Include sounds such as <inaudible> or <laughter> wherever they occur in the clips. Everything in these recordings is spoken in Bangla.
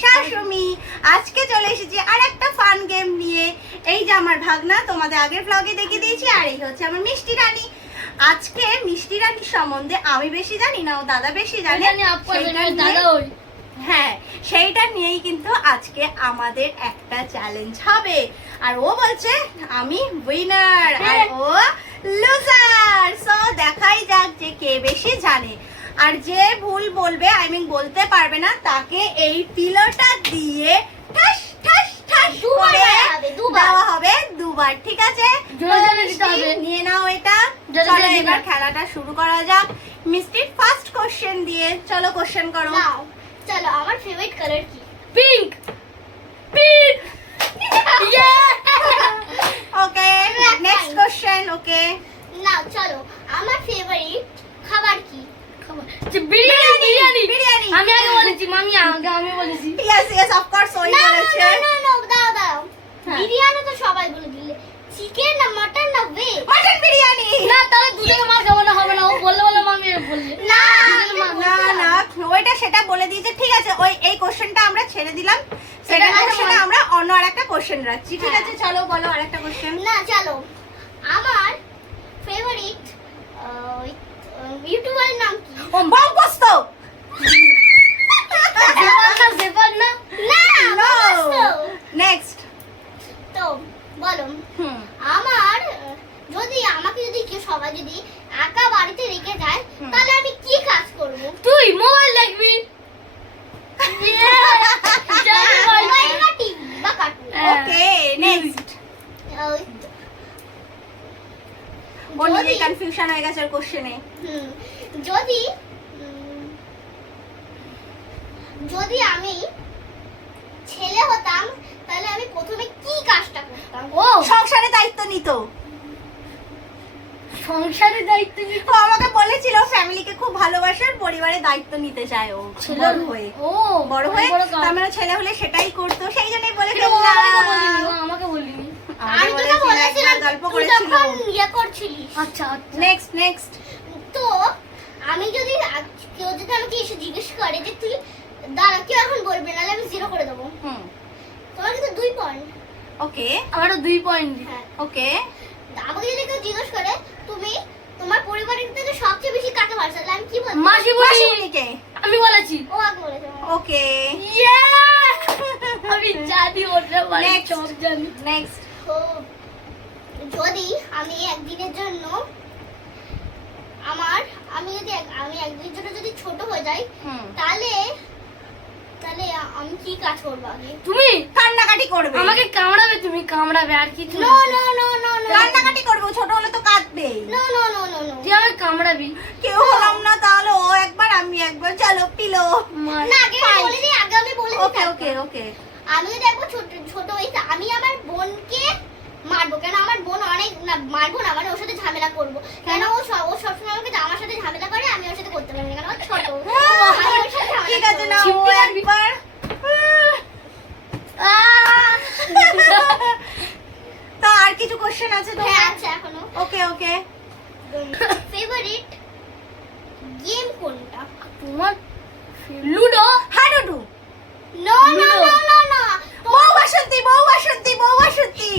শাশুমি আজকে চলে এসেছি আর একটা ফান গেম নিয়ে। এই যে আমার ভাগনা তোমাদের আগের ব্লগে দেখিয়ে দিয়েছি আর এই হচ্ছে আমার মিষ্টি রানী। আজকে মিষ্টি রানীর সম্বন্ধে আমি বেশি জানি না ও দাদা বেশি জানে। হ্যাঁ সেইটা নিয়েই কিন্তু আজকে আমাদের একটা চ্যালেঞ্জ হবে। আর ও বলছে আমি উইনার আর ও লুজার সো দেখাই যাক যে কে বেশি জানে। আর যে ভুল বলবে আই মিন বলতে পারবে না তাকে এই পিলোটা দিয়ে ঠাস ঠাস ঠাস করে দেওয়া হবে, দুবার। ঠিক আছে। নিয়ে নাও এটা। চলো এবার খেলাটা শুরু করা যাক। মিষ্টির ফার্স্ট কোশ্চেন দিয়ে চলো কোশ্চেন করো। চলো আমার ফেভারিট কালার কি? পিঙ্ক ইয়ে ওকে নেক্সট কোশ্চেন ওকে নাও চলো আমার ফেভারিট খাবার কি বিরিয়ানি বিরিয়ানি বিরিয়ানি। আমি আগে বলেছি মামি আগে আমি বলেছি ইয়েস ইয়েস অফ কোর্স ওই না না দাও দাও। হ্যাঁ। বিরিয়ানি তো সবাই বলে দিলে। চিকেন না মাটন না ভেজ মাটন বিরিয়ানি। না তাহলে দুজনে মার খাব না হবে না। ও বললে বলে মামি বললে না না না। ওইটা সেটা বলে দিয়েছে। ঠিক আছে ওই এই কোশ্চেনটা আমরা ছেড়ে দিলাম। সেটা আচ্ছা, আমরা অন্য আরেকটা কোশ্চেন রাখছি। ঠিক হ্যাঁ। আছে চলো বলো আরেকটা কোশ্চেন না চলো আমার ফেভারিট ইউটিউবারের নাম কি ও বম্পস্ত জেপার না জেপার না না নো বাবাস্ত। নেক্সট তো বলো হুম আমার আহ, যদি আমাকে যদি কেউ সবাই যদি একা বাড়িতে রেখে যায় তাহলে আমি কি কাজ করব? তুই মোবাইল দেখবি। হ্যাঁ। ওকে নেক্সট ওই নিজেই যদি- কনফিউশন হয়ে গেছে ওর কোশ্চেনে হুম, যদি যদি আমি ছেলে হতাম তাহলে আমি প্রথমে কি কাজটা করতাম? ও। সংসারে দায়িত্ব নিত। সংসারের দায়িত্ব কি ও আমাকে বলেছিল ফ্যামিলিকে খুব ভালোবাসে আর পরিবারের দায়িত্ব নিতে চায় ও। বড় হয়ে। ও বড় হয়ে তার মানে ছেলে হলে সেটাই করতো। সেই জন্যই বলে আমাকে বলিনি, আমাকে বলিনি। আমি তোকে বলেছিলাম গল্প করেছিল। ইয়ে করছিলিস। আচ্ছা আচ্ছা। নেক্সট নেক্সট তো আমি যদি কেউ যদি আমাকে এসে জিজ্ঞেস করে যে তুই দাঁড়া কেউ এখন বলবে নাহলে আমি জিরো করে দেবো। হুম। তোমার কিন্তু দুই পয়েন্ট ওকে আমারও দুই পয়েন্ট হ্যাঁ। ওকে আমাকে যদি কেউ জিজ্ঞেস করে তুমি তোমার পরিবারের থেকে সবচেয়ে বেশি কাকে ভালোবাসো আমি কি বলব? মাসিমণিকে। আমি বলেছি। ও আগে বলেছে ওকে। <laughs> আমি জানি ওটা মানে সব জানি। নেক্সট যদি আমি একদিনের জন্য আমার আমি যদি আমি একদিনের জন্য যদি ছোট হয়ে যাই তাহলে তাহলে আমি কি কাজ করব আগে? তুমি? কান্নাকাটি করবে। আমাকে কামড়াবে তুমি কামড়াবে আর কিছু নো। নো নো ছোট হলে তো কাঁদবে no no no no no তুই কামড়াবি। কেউ হলাম না তাহলে ও একবার আমি একবার চলো পিলো। না আগে আমি বলে দিই আগে আমি বলে দিই ওকে ওকে ওকে আমি যদি একবার ছোট ছোট হই আমি আমার বোনকে মারবো। কেন আমার বোন অনেক না মারবো না মানে ওর সাথে ঝামেলা করব। কেন ও স- ও সবসময় আমাকে আমার সাথে ঝামেলা করে আমি ওর সাথে করতে পারি না কেন ও ছোট আমি ওর সাথে ঝামেলা ঠিক আছে না ও চিমটি কাটবি? একবার আহ! তো আর কিছু কোশ্চেন আছে তো হ্যাঁ আছে এখনও। ওকে ওকে ফেভারিট গেম কোনটা? তোমার লুডো হাডুডু no no no no no বউ বাসন্তী বউ বাসন্তী বউ বাসন্তী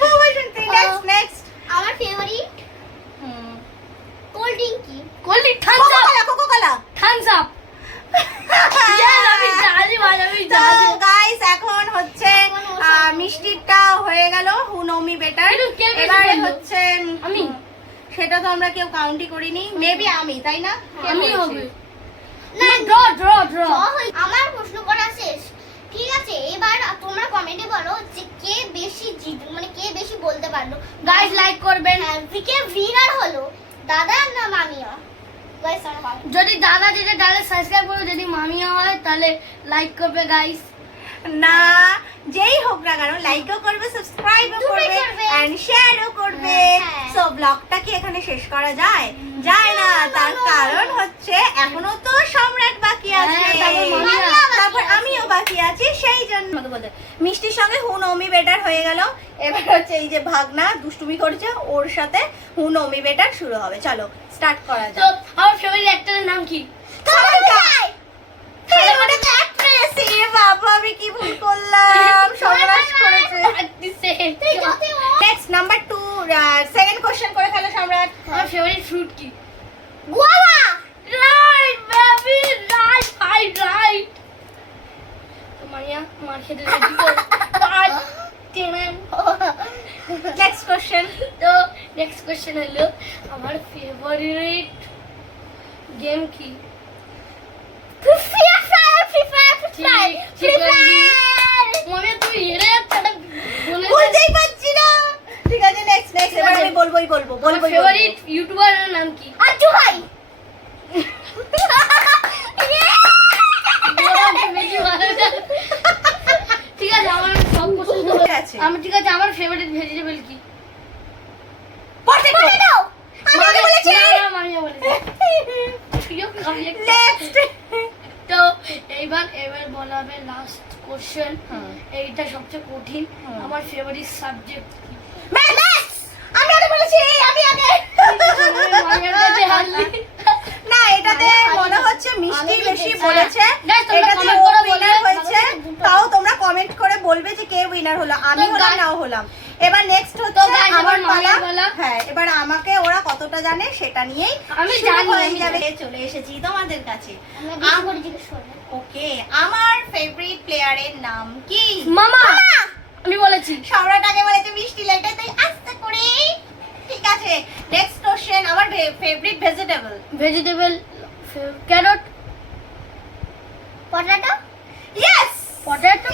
বউ বাসন্তী নেক্সট নেক্সট আমার ফেভারিট কোল্ড ড্রিঙ্ক কি? কলি Thums Coco Up Cola Coco Cola Thums Up আমি জানি ভাই আমি তো জানি গাইস এখন হচ্ছে মিষ্টিটা হয়ে গেল হু নমি বেটার এবারে হচ্ছে আমি? সেটা তো আমরা কেউ কাউন্টই করিনি। মেবি আমি তাই না? আমি হবে। না ড্র ড্র ড্র আমার প্রশ্ন করা শেষ। ঠিক আছে এবার তোমরা কমেন্টে বলো যে কে বেশি জিত- মানে কে বেশি বলতে পারল। গাইস লাইক করবেন। হ্যাঁ কে উইনার হলো দাদা না মামিয়া? যদি দাদা যেটা তাহলে সাবস্ক্রাইব করবে যদি মামিয়া হয় তাহলে লাইক করবে গাইস না যেই হোক না কেন লাইকও করবে সাবস্ক্রাইবও করবে। এন্ড শেয়ারও করবে। হ্যাঁ। সো ব্লগটা কি এখানে শেষ করা যায়? যায় না তার। কারণ হচ্ছে এখনও তো সম্রাট বাকি আছে। হ্যাঁ, তারপর বাকি তারপর আছে। আমিও বাকি আছি সেই জন্য। মিষ্টির সঙ্গে হু নমি বেটার হয়ে গেল। এবার হচ্ছে এই যে ভাগনা দুষ্টুমি করছে ওর সাথে হু নমি বেটার শুরু হবে। চলো স্টার্ট করা যাক। আমার ফেভারিট অ্যাক্টরের নাম কি? বাবা আমি কি ভুল করলাম? সর্বনাশ করেছে। Next number two second question করে ফেলো সম্রাট। আমার ফেভারিট ফ্রুট কি? Guava right baby right hi right তো মারিয়া মার খেতে রেডি নেক্সট কোশ্চেন তো নেক্সট কোশ্চেন হলো আমার ফেভারিট গেম কি? মনে তুই হেরে যাচ্ছে এটা বলে বলতেই পারছি না। ঠিক আছে নেক্সট নেক্সট এবার আমি বলবোই বলব আমার ফেভারিট ইউটিউবারের নাম কি? ভাই! না। ঠিক আছে আমার সব পছন্দ আছে। আমি ঠিক আছে আমার ফেভারিট ভেজিটেবল কি? পটেটো পটেটো আমি বলেছি। বলেছে। নেক্সট <laughs> বলা হবে লাস্ট কোশ্চেন এইটা সবচেয়ে কঠিন। আমার ফেভারিট সাবজেক্ট ম্যাথস আমি আগে বলেছি আমি আগে। মামিয়ার কাছে হারলি না এটাতে মনে হচ্ছে মিষ্টি বেশি বলেছে। এটাতে ও উইনার হয়েছে। তাও তোমরা কমেন্ট করে বলবে যে কে উইনার হলো। আমি হলাম নাও হলাম। এবার নেক্সট হচ্ছে আমার পালা। পালা। হ্যাঁ এবার আমাকে ওরা কতটা জানে সেটা নিয়েই আমি জানি, হয়ে যাবে। চলে এসেছি তোমাদের কাছে। ওকে আমার ফেভারিট প্লেয়ারের নাম কি? মামা! আমি বলেছি। সম্রাট আগে বলেছে মিষ্টি লাইটা তাই আস্তে করে। ঠিক আছে নেক্সট কোশ্চেন আমার favourite vegetable vegetable carrot potato yes potato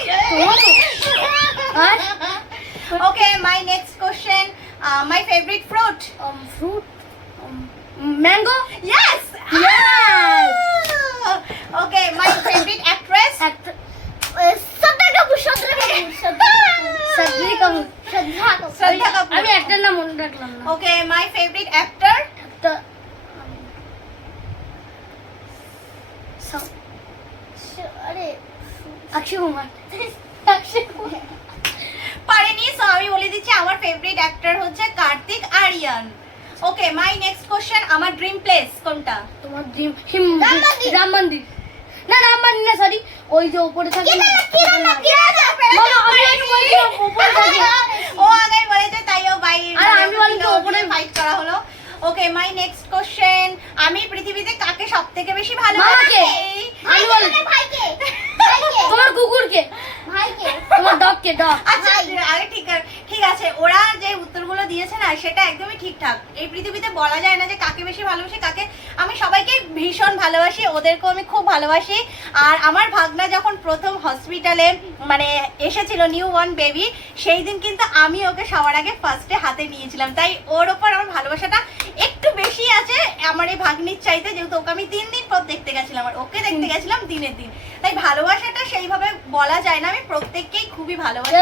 Okay, my next question. Uh, my favorite fruit mango Yes. Yes. Okay, my favorite actress. শ্রদ্ধা কাপুর শ্রদ্ধা কাপুর শ্রদ্ধা কাপুর শ্রদ্ধা কাপুর. আমি একটা নাম মনে রাখলাম না। Okay, my favorite actor. আরে অক্ষয় কুমার অক্ষয় কুমার পারেনি so আমি বলে দিচ্ছি আমার ফেভারিট অ্যাক্টর হচ্ছে Kartik Aaryan. Okay my next question আমার ড্রিম প্লেস কোনটা? তোমার ড্রিম রাম মন্দির। না মন্দির না সরি ওই যে উপরে থাকে উপরে ও আগে বলেছে তাই ও বাইরে আরে আমি বলি তো ওপরে- ফাইট করা হলো। ওকে মাই নেক্সট কোশ্চেন আমি পৃথিবীতে কাকে সবথেকে বেশি। ভালোবাসি? আমি বলি ভাইকে তোমার কুকুরকে। ভাইকে। তোমার ডগকে ডগ আচ্ছা। আগে ঠিক আছে। ঠিক আছে ওরা যে উত্তরগুলো দিয়েছে না সেটা একদমই ঠিকঠাক। এই পৃথিবীতে বলা যায় না যে কাকে বেশি ভালোবাসি কাকে আমি সবাইকে ভীষণ ভালোবাসি ওদেরকেও আমি খুব ভালোবাসি। আর আমার ভাগনা যখন প্রথম হসপিটালে মানে এসেছিল নিউ ওয়ান বেবি সেই দিন কিন্তু আমি ওকে সবার আগে ফার্স্টে হাতে নিয়েছিলাম। তাই ওর ওপর আমার ভালোবাসাটা একটু বেশি আছে। আমার এই ভাগ্নির চাইতে যেহেতু ওকে আমি তিন দিন পর দেখতে গেছিলাম আর ওকে দেখতে গেছিলাম দিনের দিন। তাই ভালোবাসাটা সেইভাবে বলা যায় না আমি প্রত্যেককেই খুবই ভালোবাসি।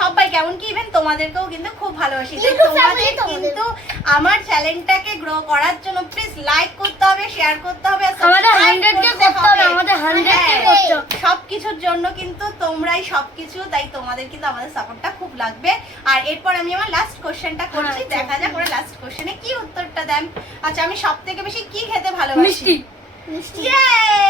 সবাই কেমন কি ইভেন তোমাদেরকেও কিন্তু খুব ভালোবাসি। তোমাদের কিন্তু আমার চ্যানেলটাকে গ্রো করার জন্য প্লিজ লাইক করতে হবে শেয়ার করতে হবে আমাদের 100 কে করতে হবে, আমাদের 100 কে হ্যাঁ, করতে হবে। সবকিছুর জন্য কিন্তু তোমরাই সবকিছু তাই তোমাদের কিন্তু আমাদের সাপোর্টটা খুব লাগবে। আর এরপর আমি আমার লাস্ট কোশ্চেনটা করছি আচ্ছা। দেখা যাক ওরা লাস্ট কোশ্চেনে কি উত্তরটা দেন। আচ্ছা আমি সব থেকে বেশি কি খেতে ভালোবাসি? মিষ্টি। মিষ্টি।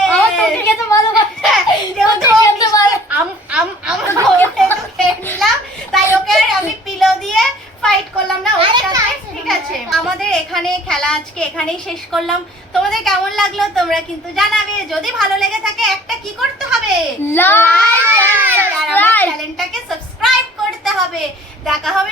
আমার তোকে খেতে ভালোবাসে। যেহেতু তোকে খেতে ভালো আম- আম- আম- ওকে তো খেয়ে নিলাম, তাই ওকে আমি পিলো দিয়ে ফাইট করলাম না ওর সাথে, ঠিক আছে। আমাদের এখানে খেলা আজকে এখানেই শেষ করলাম। তোমাদের কেমন লাগল তোমরা কিন্তু জানাবে। যদি ভালো লেগে থাকে একটা কি করতে হবে? Like আর আমার চ্যানেলটাকে সাবস্ক্রাইব করতে হবে। দেখা হবে